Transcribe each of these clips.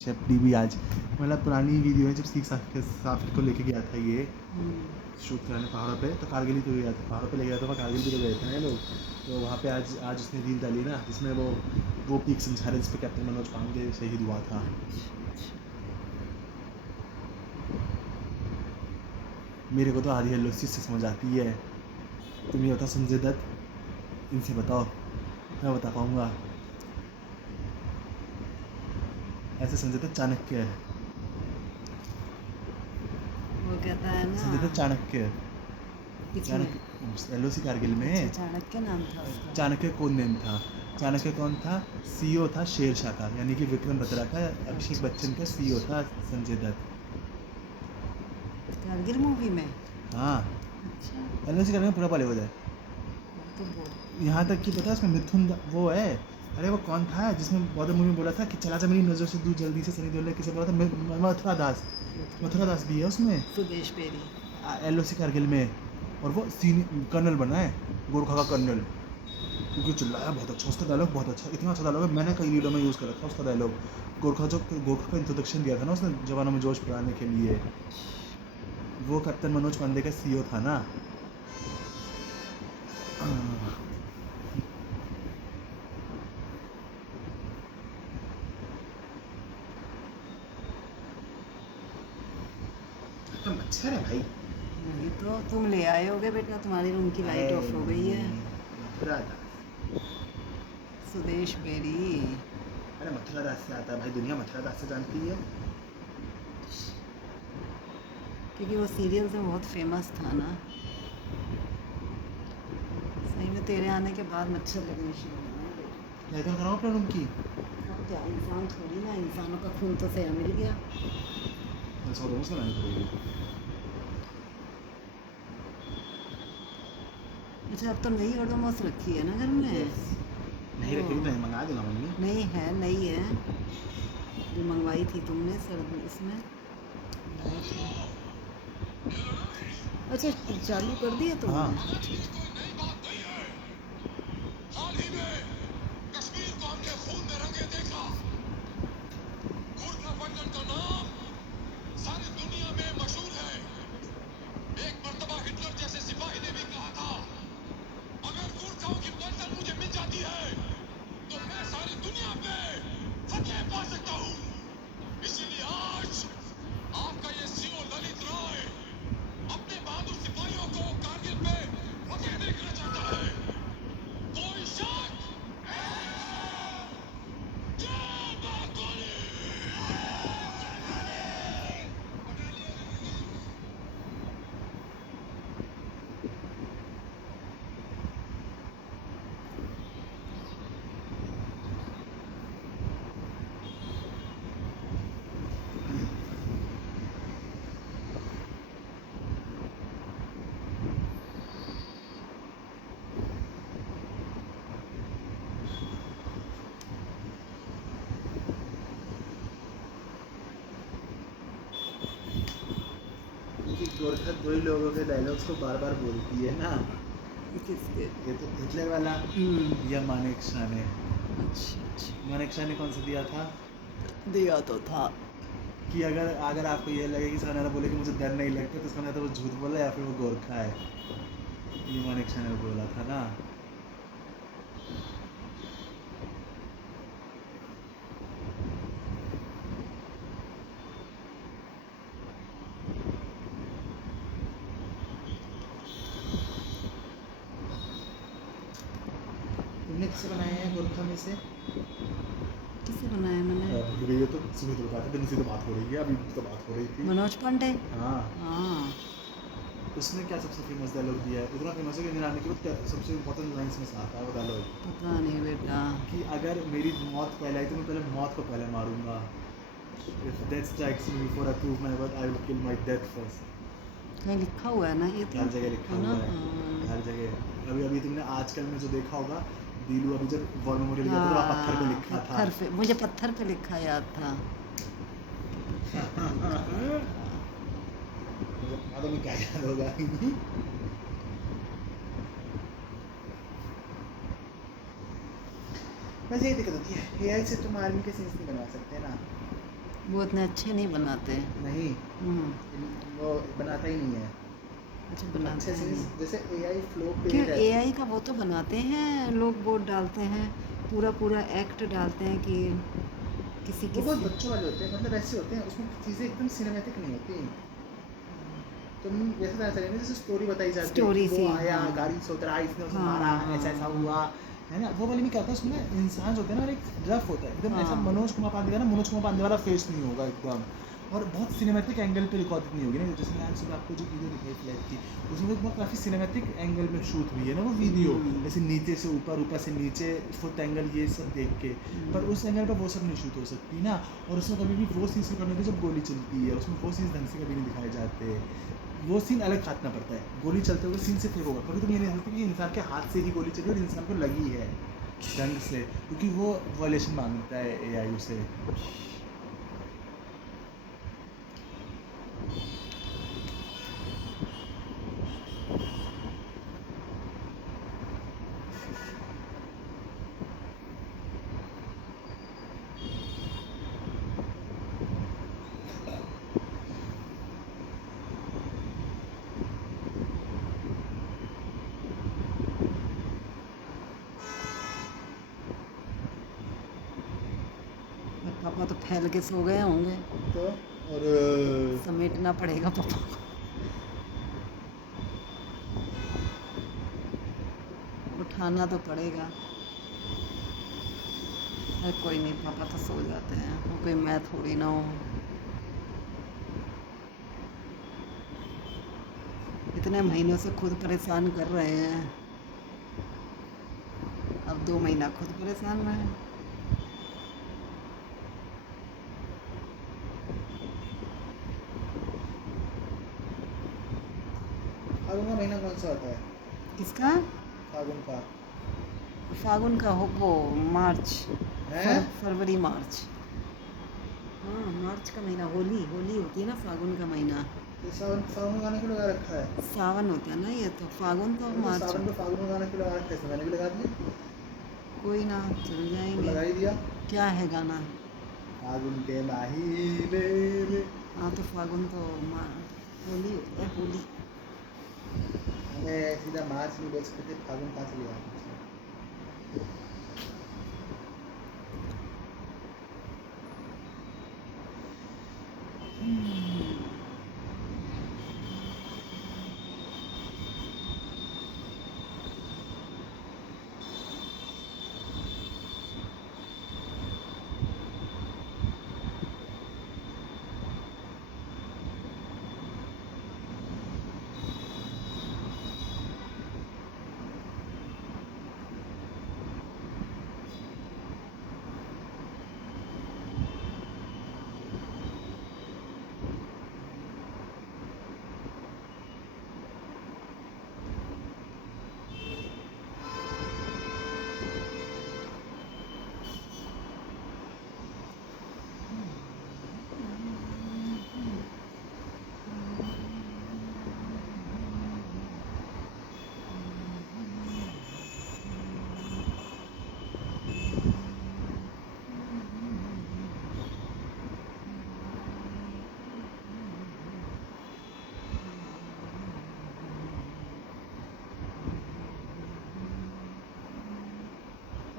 Shapely भी आज मतलब पुरानी वीडियो है जब सीख साफिर को लेके गया था ये शूट कराने पहाड़ों पे, तो कारगिल ही तो गया था, पहाड़ों पे ले गया था, कारगिल भी तो गए थे ना ये लोग। तो वहाँ पे आज उसने रील डाली ना जिसमें वो पीक समझा रहे जिस पे कैप्टन मनोज पांडे शहीद हुआ था। मेरे को तो आधी हेलो से समझ आती है। तुम ये बताओ संजय दत्त, इनसे बताओ, मैं बता पाऊँगा? ऐसे संजय दत्त चाणक्य है, वो कहता है ना संजय दत्त चाणक्य, किसमें? एलओसी कारगिल में। अच्छा, चाणक्य नाम था उसका। चाणक्य कौन नेम था? चाणक्य कौन था? सीईओ था शेरशाह का, यानी कि विक्रम बत्रा का, अभिषेक बच्चन का सीईओ था संजय दत्त। कारगिल मूवी में? हाँ, अच्छा, एलओसी कारगिल में पूरा बॉलीवुड है। तो बहुत यहाँ तक कि पता है उसमें मिथुन वो है। अरे वो कौन था जिसमें बॉर्डर मूवी में बोला था कि चला जा मेरी नज़र से दूर जल्दी से, सनी देओल ने किसे बोला था? मथुरा दास। मथुरा दास भी है उसमें सुदेश बेरी। एलओसी कारगिल में, और वो कर्नल बना है, गोरखा का कर्नल। क्योंकि चिल्लाया बहुत अच्छा, उसका डायलॉग बहुत अच्छा, इतना अच्छा डायलॉग है, मैंने कई वीडियो में यूज़ कर रखा है उसका डायलॉग। गोरखा का इंट्रोडक्शन दिया था ना उसने जवानों में जोश बढ़ाने के लिए, वो कैप्टन मनोज पांडे का सीईओ था ना। तो मच्छर है भाई। नहीं तो तुम ले आए होगे बेटा, तुम्हारी रूम की लाइट ऑफ हो गई है। मथुरा दास। सुदेश बेरी। अरे मथुरा दास से आता है भाई, दुनिया मथुरा दास से जानती है। क्योंकि वो सीरियल से बहुत फेमस था ना। सही में तेरे आने के बाद मच्छर लगने शुरू हुए। मैं तो कराऊँ अपने रूम की। अब क्या, इंसान थोड़ी ना, इंसानों का खून तो सया मिल गया। 100 रूम से लानी पड़ेगी। अच्छा, अब तो नई ओडोमॉस रखी है ना घर में? नहीं रखी तो नहीं, मंगा देना मम्मी। नहीं है, नई है जो मंगवाई थी तुमने सर इसमें। अच्छा, चालू कर दिया तुमने? हाँ। हाल ही में कश्मीर को हमने खून में रंगे देखा। गुरखा का नाम सारी दुनिया में मशहूर है। एक मर्तबा हिटलर जैसे सिपाही ने भी कहा था, अगर गुरखाओं की बंडल मुझे मिल जाती है तो मैं सारी दुनिया पे फतेह पा सकता हूँ। इसीलिए आज आपका ये सीओ ललित राय अपने बहादुर सिपाहियों को कारगिल पे फतेह देखना चाहता है। कोई शक? जय मां काली! क्योंकि गोरखा दो ही लोगों के डायलॉग्स को बार बार बोलती है ना। किसके? ये तो हिटलर वाला या मानेक शाह ने। अच्छा, मानेक शाह ने कौन सा दिया था दिया तो था। कि अगर अगर आपको ये लगे कि सामने वाला बोले कि मुझे डर नहीं लगता, तो इसका मतलब वो झूठ बोला या फिर वो गोरखा है। ये मानेक शाह ने बोला था ना। तुमने किसे बनाया है गोरखा में से? किसे बनाया मैंने? भूल गई हो तो सुबह तो बताते, दिन से तो बात हो रही है, अभी तो बात हो रही थी। मनोज पांडे। हाँ, हाँ, उसने क्या सबसे फेमस डायलॉग दिया है? इतना फेमस है कि निराने के बाद सबसे इम्पोर्टेंट लाइन्स में से आता है वो डायलॉग पता नहीं बेटा। कि अगर मेरी मौत पहले आई तो मैं पहले मौत को पहले मारूंगा। If death strikes me before I prove my worth, I will kill my death first. कहीं लिखा हुआ है ना ये तो? हर जगह लिखा है ना? हुआ है, हर जगह। अभी अभी तुमने आजकल में जो देखा होगा, दीलू अभी जब वॉर मेमोरियल गया था तो वहाँ पत्थर पे लिखा था। पत्थर पे, मुझे पत्थर पे लिखा याद था। बाद में क्या याद होगा? वैसे ये दिक्कत होती है, एआई से तुम आर्मी के सीन्स नहीं बनवा सकते ना। वो इतने अच्छे नहीं बनाते। नहीं, वो बनाता ही नहीं है अच्छा बनाते अच्छे हैं नहीं। सीन्स, जैसे एआई फ्लो पे क्यों रहता एआई का वो तो बनाते हैं लोग, वो डालते हैं पूरा पूरा एक्ट डालते हैं कि किसी वो बहुत किसी बच्चों वाले होते हैं, मतलब ऐसे होते हैं, उसमें चीज़ें एकदम सिनेमैटिक नहीं होती। तुम वैसे तरह चलेंगे जैसे स्टोरी बताई जाती है कि स्टोरी वो सी, आया हाँ गाड़ी से उतरा, इसने उसे हाँ मारा, हाँ ऐसा ऐसा हाँ हुआ, है ना। वो वाली में क्या होता है, उसमें ना इंसान जो होते हैं ना, एक रफ होता है एकदम, ऐसा हाँ मनोज कुमार पांडे का ना, मनोज कुमार पांडे वाला फेस नहीं होगा एकदम, और बहुत सिनेमैटिक एंगल पे रिकॉर्डिंग नहीं होगी ना। जैसे मैंने सुबह आपको जो वीडियो दिखाई फ्लैट की, उसमें भी बहुत काफ़ी सिनेमैटिक एंगल में शूट हुई है ना वो वीडियो, जैसे नीचे से ऊपर, ऊपर से नीचे, फुट एंगल, ये सब देख के। पर उस एंगल पर वो सब नहीं शूट हो सकती ना। और उसमें कभी भी वो सीन्स करने होते जब गोली चलती है, उसमें वो सीन्स ढंग से कभी नहीं दिखाए जाते। वो सीन अलग काटना पड़ता है, गोली चलते हुए सीन से फिर होगा, कभी तुम ये नहीं सोचते कि इंसान के हाथ से ही गोली चली और इंसान को लगी है ढंग से, क्योंकि वो वायलेशन मांगता है एआई उसे। और पापा तो फैल के सो गए होंगे, तो और समेटना पड़ेगा पापा को, उठाना तो पड़ेगा। अरे कोई नहीं, पापा तो सो जाते हैं, वो कोई मैं थोड़ी ना हूँ। इतने महीनों से खुद परेशान कर रहे हैं, अब 2 महीना खुद परेशान रहे। फागुन का महीना कौन सा होता है? किसका? फागुन का फागुन का हो वो मार्च, है? फरवरी मार्च, हाँ मार्च का महीना, होली होली होती है ना फागुन का महीना। तो सावन, सावन का गाना क्यों लगा रखा है? सावन होता है ना, ये तो फागुन तो तो मार्च सावन पे होता फागुन का गाना क्यों लगा रखा है? इसमें मैंने भी लगा दिया, है। कोई ना, चल तो जाएंगे। लगा ही दिया। क्या है गाना? फागुन के महीने में हाँ तो फागुन तो होली होता है, होली। हमें सीधा मार्च में बोल सकते थे, फागुन कहाँ से लिया आपने?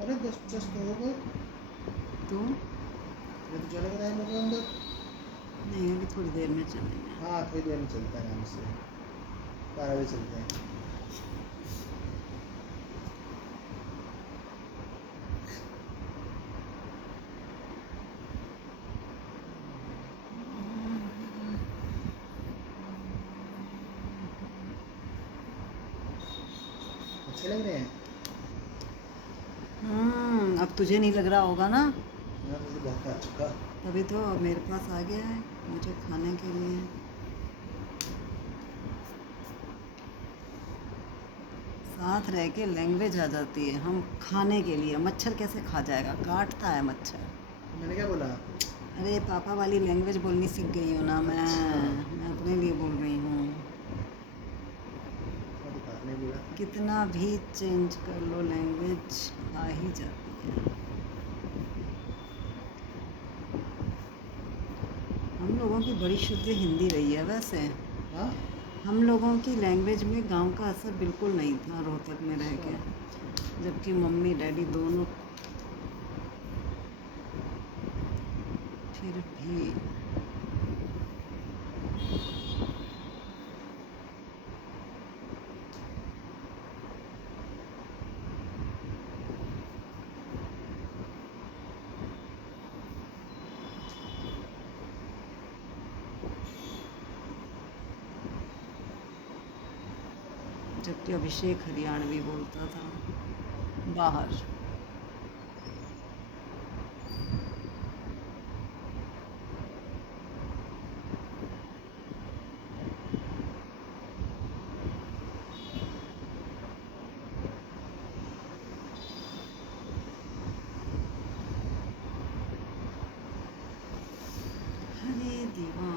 अरे 10 तो हो गए, तो ये तो चले गए लोग अंदर। नहीं, अभी थोड़ी देर में चलेंगे। हाँ थोड़ी देर में चलता है आराम से, 12 बजे चलते हैं। अच्छे लग रहे हैं? अब तुझे नहीं लग रहा होगा ना, हाँ मुझे बहुत खा चुका। तभी तो मेरे पास आ गया है मुझे खाने के लिए। साथ रह के लैंग्वेज आ जाती है, हम खाने के लिए, मच्छर कैसे खा जाएगा, काटता है मच्छर। मैंने क्या बोला? अरे पापा वाली लैंग्वेज बोलनी सीख गई हूँ ना मैं, अच्छा। मैं अपने लिए बोल रही हूँ। अभी बात नहीं बोला। कितना भी चेंज कर लो लैंग्वेज आ ही जाती है। हम लोगों की बड़ी शुद्ध हिंदी रही है वैसे। हाँ हम लोगों की लैंग्वेज में गांव का असर बिल्कुल नहीं था रोहतक में रह के, जबकि मम्मी डैडी दोनों फिर भी। जबकि अभिषेक हरियाणवी बोलता था बाहर। हरे दीवा।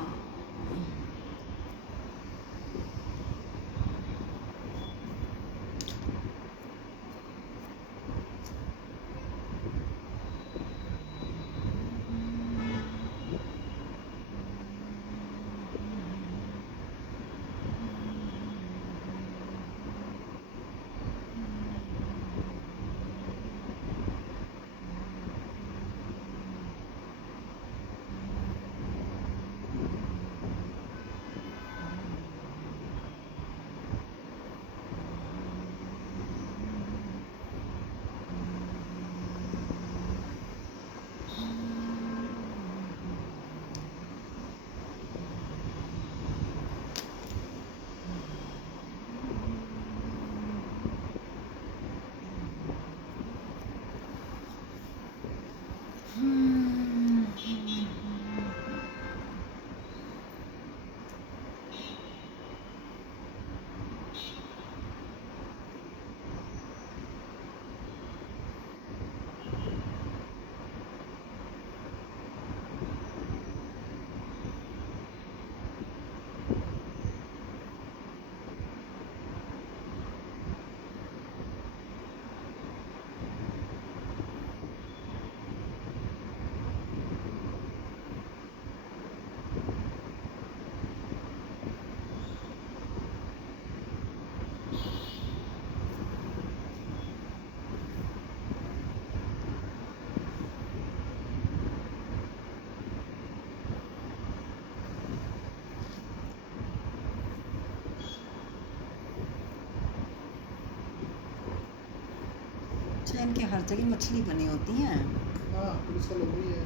अच्छा, इनके हर जगह मछली बनी होती हैं। हाँ पुलिस का लोग भी है।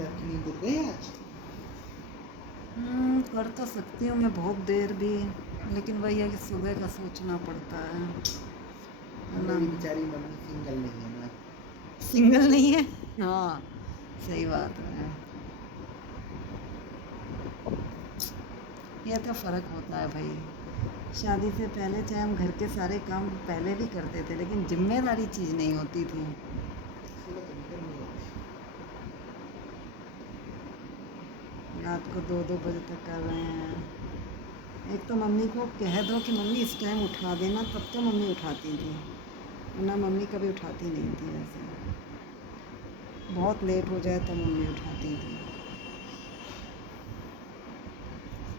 भी आपकी नींद उड़ गई आज? कर तो सकती हूँ मैं बहुत देर भी, लेकिन वही है कि सुबह का सोचना पड़ता है ना। मेरी बेचारी मम्मी सिंगल नहीं है ना। सिंगल नहीं है, हाँ सही बात है। यह तो फ़र्क होता है भाई, शादी से पहले चाहे हम घर के सारे काम पहले भी करते थे, लेकिन जिम्मेदारी चीज़ नहीं होती थी। इसलिए तो निकल नहीं होती। रात को 2-2 बजे तक कर रहे हैं। एक तो मम्मी को कह दो कि मम्मी इस टाइम उठा देना, तब तो मम्मी उठाती थी, वरना मम्मी कभी उठाती नहीं थी। वैसे बहुत लेट हो जाए तो मम्मी उठाती थी।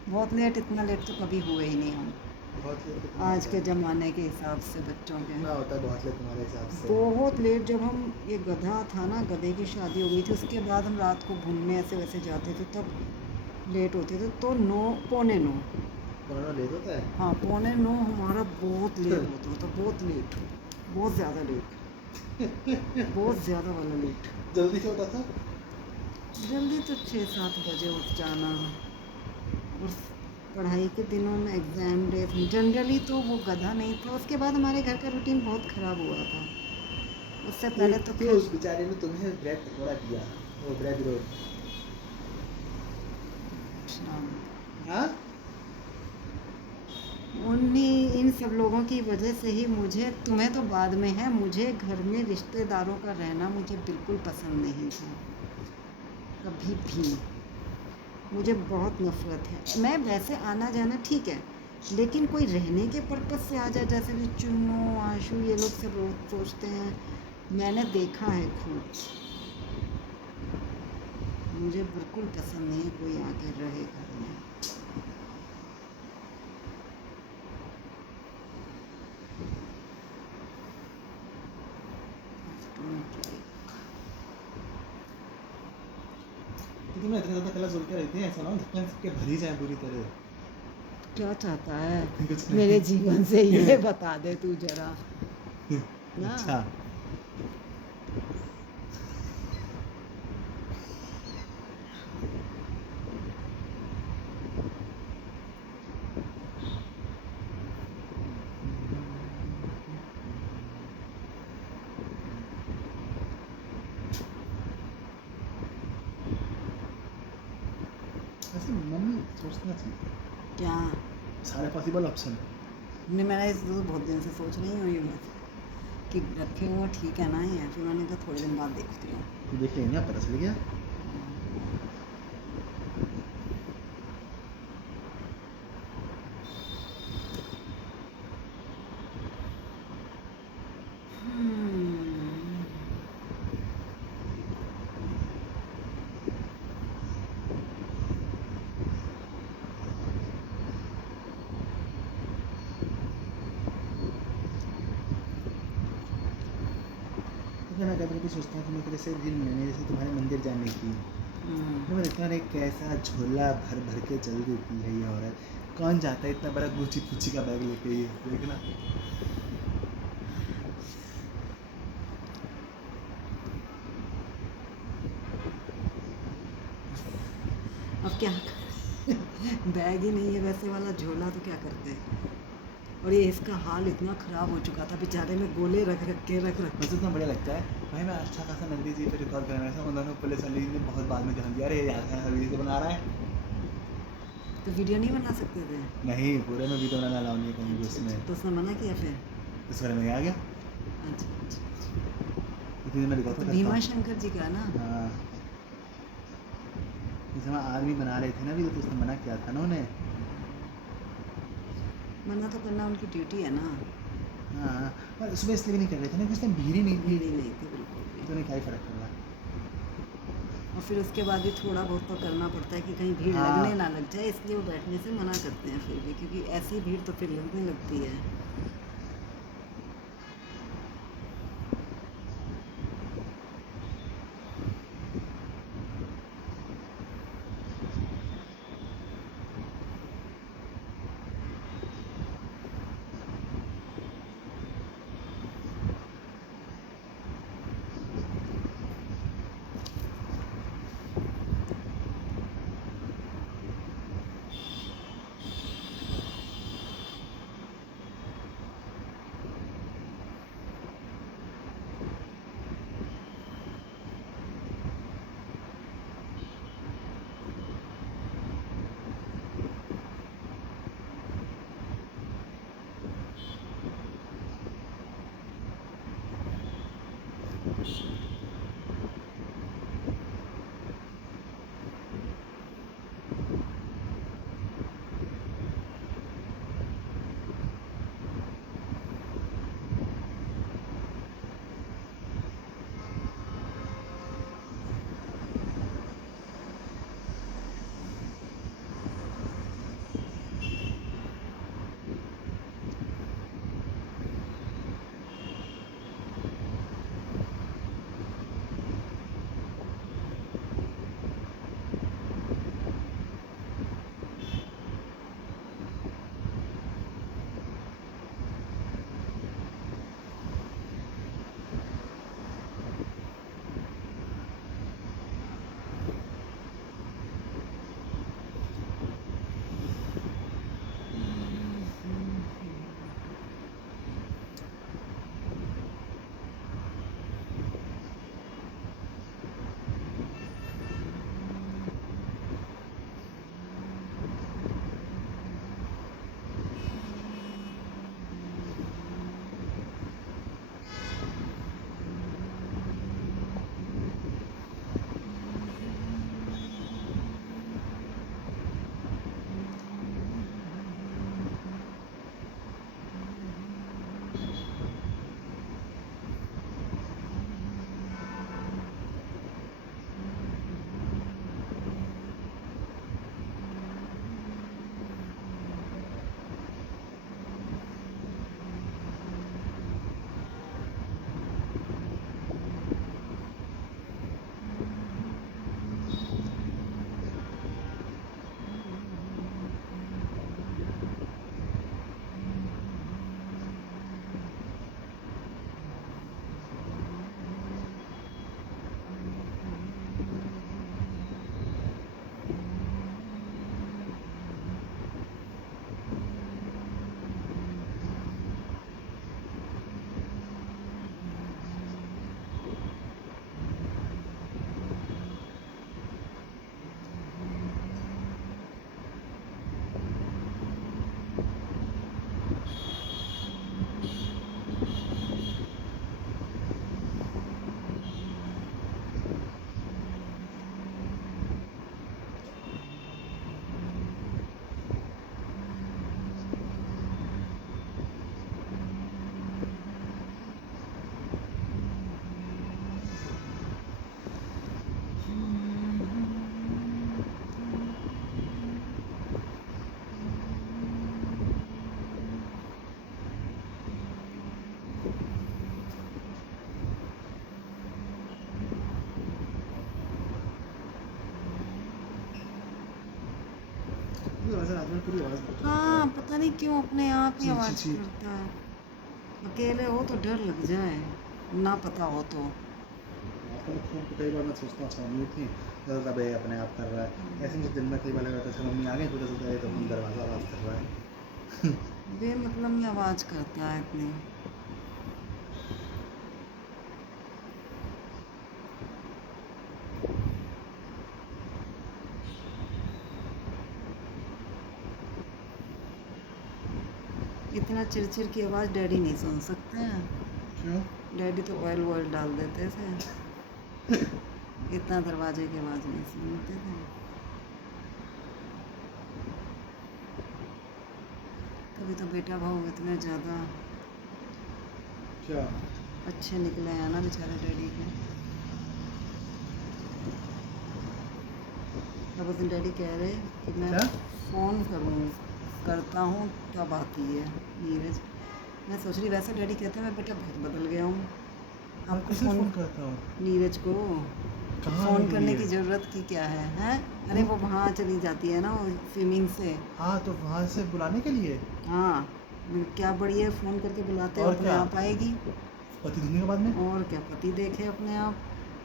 बहुत लेट, इतना लेट तो कभी हुए ही नहीं हम, बहुत लेट कितना आज होता के है? ज़माने के हिसाब से बच्चों के। कितना होता है बहुत लेट तुम्हारे हिसाब से? बहुत लेट, जब हम ये गधा था ना, गधे की शादी हो गई थी, उसके बाद हम रात को घूमने ऐसे वैसे जाते थे, तब लेट होते थे। तो 9, पौने 9, पुराना लेट होता है। हाँ 8:45 हमारा बहुत लेट होता था, बहुत लेट, बहुत ज़्यादा लेट, बहुत ज़्यादा वाला लेट। जल्दी से होता था। जल्दी तो 6-7 बजे उठ जाना, और पढ़ाई के दिनों में एग्ज़ाम डे जनरली तो वो गधा नहीं था। उसके बाद हमारे घर का रूटीन बहुत ख़राब हुआ था, उससे पहले तो क्यों खैर उस बेचारे ने तुम्हें ब्रेड पकौड़ा दिया? वो ब्रेड रोल। हाँ? उन्हीं इन सब लोगों की वजह से ही मुझे, तुम्हें तो बाद में है, मुझे घर में रिश्तेदारों का रहना मुझे बिल्कुल पसंद नहीं था, कभी भी। मुझे बहुत नफ़रत है। मैं वैसे आना जाना ठीक है, लेकिन कोई रहने के पर्पज़ से आ जाए, जैसे कि चुन्नू, आशु, ये लोग सब रोज सोचते हैं, मैंने देखा है खूब। मुझे बिल्कुल पसंद नहीं है कोई आके रहे घर में। क्योंकि मैं इतने ज़्यादा कलर जोड़ के रहती है, ऐसा ना हो ढक्कन सबके भरी जाए पूरी तरह। क्या चाहता है कुछ नहीं। मेरे जीवन से, ये बता दे तू जरा ना। अच्छा। ऐसे मम्मी सोचना चाहिए क्या सारे पॉसिबल ऑप्शन। नहीं, मैंने इस तो बहुत दिन से सोच रही हूँ ये बात कि रखे हुए ठीक है ना, ये फिर मैंने कहा थोड़े दिन बाद देखती हूँ। तो देख लेंगे, पता चल गया। हम्म, तो मैं कभी कभी सोचता हूँ कि मैं जैसे दिन मैंने जैसे तुम्हारे मंदिर जाने की, तो मैं देखता हूँ कैसा झोला भर भर के चल देती है ये औरत। कौन जाता है इतना बड़ा गुची फुची का बैग लेके, ये देखना। अब क्या बैग ही नहीं है वैसे वाला झोला, तो क्या करते। और ये इसका हाल इतना ख़राब हो चुका था बेचारे में, गोले रख रख के मुझे इतना बढ़िया लगता है भाई। मैं अच्छा खासा नंदी जी पे रिकॉर्ड कर रहा था, उन्होंने पुलिस वाले ने बहुत बाद में ध्यान दिया, अरे यार वीडियो तो बना रहा है। तो वीडियो नहीं बना सकते थे। नहीं, पूरे में वीडियो बनाना अलाउ नहीं है कहीं भी उसमें। तो उसने मना किया फिर। इस बारे में आ गया, अच्छा अच्छा, इतनी मैं रिकॉर्ड तो करता भीमा हूँ। शंकर जी का ना। हाँ, इस समय आदमी बना रहे थे ना वीडियो, तो उसने मना किया था ना उन्हें। मना तो करना उनकी ड्यूटी है ना। हाँ, पर उसमें इसलिए भी नहीं कर रहे थे ना कि उसमें भीड़ ही नहीं थी, भीड़ ही नहीं थी बिल्कुल भी। तो उन्हें क्या ही फर्क पड़ रहा। और फिर उसके बाद भी थोड़ा बहुत तो करना पड़ता है कि कहीं भीड़ हाँ। लगने ना लग जाए, इसलिए वो बैठने से मना करते हैं फिर भी, क्योंकि ऐसी भीड़ तो फिर लगने लगती है। दरवाजा रात में पूरी आवाज़ करता हाँ है। पता नहीं क्यों अपने आप ही ची, ची, आवाज़ ची। करता है। अकेले हो तो डर लग जाए, ना पता हो तो। आपको फ़ोन पे कई बार मैं सोचता हूँ अच्छा मम्मी थी तो तब ये अपने आप कर रहा है। ऐसे मुझे दिन में कई बार लगा था अच्छा मम्मी आ गई पता चलता है तो अपनी दरवाज़ा आवाज़ कर रहा है। बेमतलब में आवाज़ करता है इतनी। इतना चिड़चिड़ की आवाज़ डैडी नहीं सुन सकते हैं। क्यों? डैडी तो ऑयल वॉयल डाल देते थे। इतना दरवाजे की आवाज़ नहीं सुनते थे। कभी तो बेटा भाऊ इतने ज़्यादा क्या? अच्छे निकले हैं ना बेचारे डैडी के। अब उस दिन डैडी कह रहे कि मैं क्या? फ़ोन करता हूँ तब आती है नीरज। मैं सोच रही वैसे डैडी कहते हैं मैं बेटा बहुत बदल गया हूँ। मैं आपको किसे फ़ोन करता हूँ? नीरज को कहाँ फ़ोन है करने ये? की ज़रूरत की क्या है, हैं? अरे वो वहाँ चली जाती है ना वो स्विमिंग से। हाँ तो वहाँ से बुलाने के लिए हाँ, क्या बढ़िया फ़ोन करके बुलाते हो और अपने क्या? आप आएगी। पति धुलने के बाद में और क्या पति देखे अपने आप।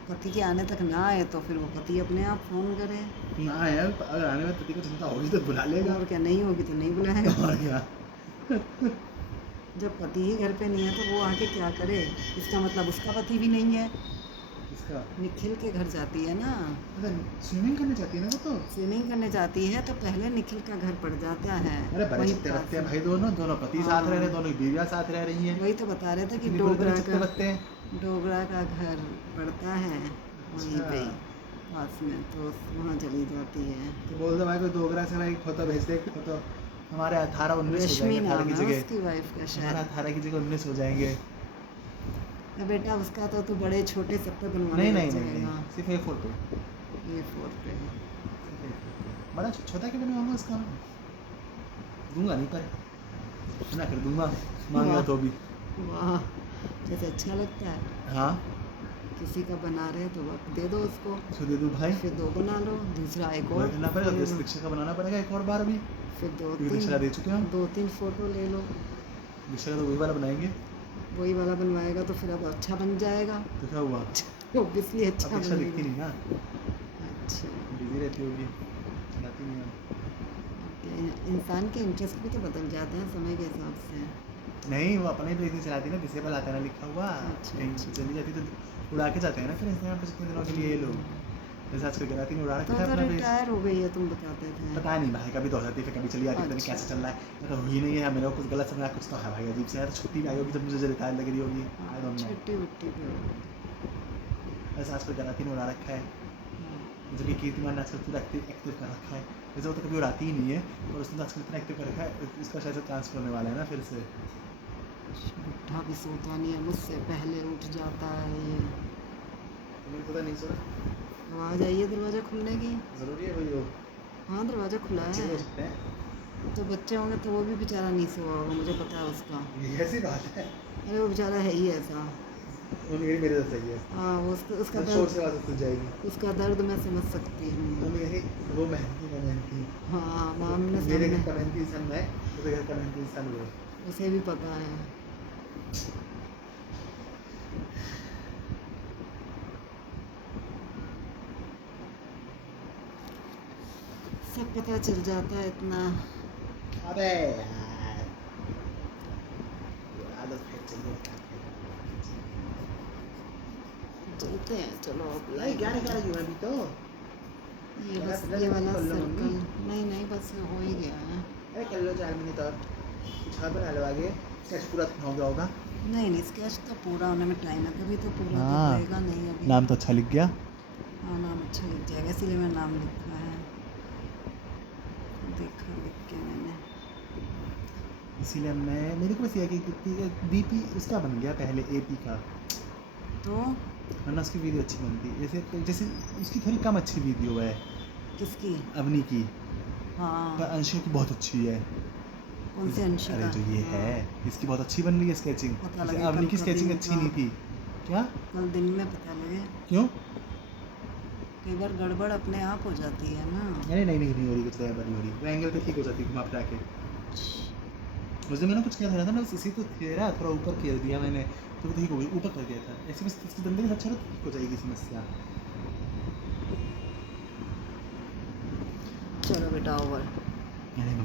पति के आने तक ना आए तो फिर वो पति अपने आप फ़ोन करे। ना यार अगर आने में पति को चिंता होगी तो बुला लेगा। और क्या नहीं होगी तो नहीं बुलाएगा। और क्या? जब पति ही घर पे नहीं है तो वो आके क्या करे। इसका मतलब उसका पति भी नहीं है। इसका निखिल के घर जाती है ना, अरे स्विमिंग करने जाती है ना वो तो। स्विमिंग करने जाती है तो पहले निखिल का घर पड़ जाता है। अरे बड़े वहीं चित्ते पास बत्ते हैं में। भाई दोनों पति साथ रह रहे हैं, दोनों की बीवियाँ साथ रह रही हैं। वही तो बता रहे थे कि कितनी बुरी तरह डोगरा चित्ते का बत्ते हैं। डोगरा का घर पड़ता है वहीं पे ही पास में, तो वहाँ चली जाती है। तो बोल दो भाई कोई डोगरा से भाई फोटो भेज दे, फोटो हमारे 18-19 हो रश्मि जाएंगे, 18 नाम की है जगह उसकी वाइफ का हमारा शायद। 18 की जगह 19 हो जाएंगे। बेटा उसका तो तू बड़े छोटे सब पे बनवाने नहीं लग नहीं नहीं जाएगा। नहीं सिर्फ एक फोटो। ये फोर पे बड़ा छोटा क्यों बनवाऊंगा इसका? दूंगा नहीं पर ना कर दूंगा, मांगेगा तो भी। वाह, जैसे अच्छा लगता है। हाँ किसी का बना रहे तो वक्त दे दो उसको, तो दे दूँ भाई। फिर 2 बना लो, दूसरा एक वही और करना पड़ेगा, ले तो इस लो, रिक्शा का बनाना पड़ेगा एक और बार भी, फिर क्योंकि रिक्शा दे चुके हैं हम। 2-3 फोटो ले लो। रिक्शा का तो वही वाला बनाएंगे। वही वाला बनवाएगा तो फिर अब अच्छा बन जाएगा। तो क्या हुआ? ऑब्वियसली अच्छा अपेक्षा दिखती बनेगा। नहीं ना, अच्छा, बिजी रहती होगी, चलाती नहीं है। इंसान के इंटरेस्ट भी तो बदल जाते हैं समय के हिसाब से। नहीं वो अपने पे नहीं चलाती ना, डिसेबल आता है ना लिखा हुआ, अच्छा, कहीं अच्छा। से चली जाती तो उड़ा के जाते हैं ना फिर इंस्टाग्राम पे कितने दिनों के लिए ये लोग। जैसे आजकल गिराती ने उड़ा तो रखा है अपना पेज। रिटायर हो गई है तुम बताते थे। पता नहीं भाई, कभी तो हो जाती है फिर कभी चली जाती है, पता नहीं अच्छा। कैसे चल रहा है, मतलब हुई नहीं है, मेरे को कुछ गलत समझा, कुछ तो है भाई अजीब से यार, छुट्टी भी आई होगी जब मुझे रिटायर लग रही होगी, आई डोंट नो। छुट्टी वुट्टी पे हो। ऐसा आजकल गिराती ने उड़ा रखा है, जबकि कीर्तिमान ने आजकल पूरा एक्टिव कर रखा है। वैसे वो तो कभी उड़ाती ही नहीं है, और उसने तो आजकल इतना एक्टिव कर रखा है, इसका शायद से ट्रांसफर होने वाला है ना फिर से। बुढ़ा भी सोता नहीं है, मुझसे पहले उठ जाता है ये। मुझे पता नहीं सर, आवाज़ आई है दरवाज़ा खुलने की। ज़रूरी है भाई वो हाँ दरवाज़ा खुला अच्छे है। हो सकते हैं, तो बच्चे होंगे तो वो भी बेचारा नहीं सोया होगा, मुझे पता है उसका। ये ऐसी बात है, अरे वो बेचारा है ही ऐसा। वो मेरे तरफ सही है, हाँ वो उसका शोर दर्द, से आवाज़ खुल जाएगी। उसका दर्द मैं समझ सकती वो हूँ। मेरी वो मेहनती का मेहनती, हाँ सामने मेरे घर सामने का मेहनती इंसान मैं, उसके घर का मेहनती इंसान वो। उसे भी पता है। सब पता चल जाता है इतना। अबे यार आदत है, चलिए चलते हैं चलो अब नहीं 11 क्यों अभी तो, ये बस मेरा ये वाला कर लो सर्कल। मम्मी। नहीं नहीं बस हो ही गया है। अरे कर लो 4 मिनट और, कुछ और बना लो आगे, स्केच पूरा हो गया होगा। नहीं नहीं स्केच तो पूरा होने में टाइम है, कभी तो पूरा तो हाँ। होएगा नहीं अभी। नाम तो अच्छा लिख गया। हाँ नाम अच्छा लिख जाएगा, इसीलिए मैं नाम लिखा है, देखा लिख के मैंने। इसीलिए मैं, मेरे को बस ये है कि डीपी उसका बन गया पहले एपी का, तो वरना उसकी वीडियो अच्छी बनती, जैसे जैसे उसकी थोड़ी कम अच्छी वीडियो है किसकी? अवनी की, पर हाँ अंशु की बहुत अच्छी है। कौन से अंशिका? अरे जो ये हाँ, है इसकी बहुत अच्छी बन रही है स्केचिंग, पता जैसे लगे अवनी कल की का स्केचिंग दिन अच्छी का। नहीं थी। क्या? कल दिन में पता लगे क्यों? कई बार गड़बड़ अपने आप हो जाती है ना। अरे नहीं हो रही, कुछ गड़बड़ नहीं हो रही, वो एंगल पे ठीक हो जाती है घुमा फिरा के। उस दिन मैंने कुछ किया था ना, बस इसी तो घेरा थोड़ा ऊपर घेर दिया मैंने, तो ठीक हो गई, ऊपर कर दिया था। ऐसे बस इसकी बंदे के साथ चलो ठीक हो जाएगी समस्या। चलो बेटा ओवर। अरे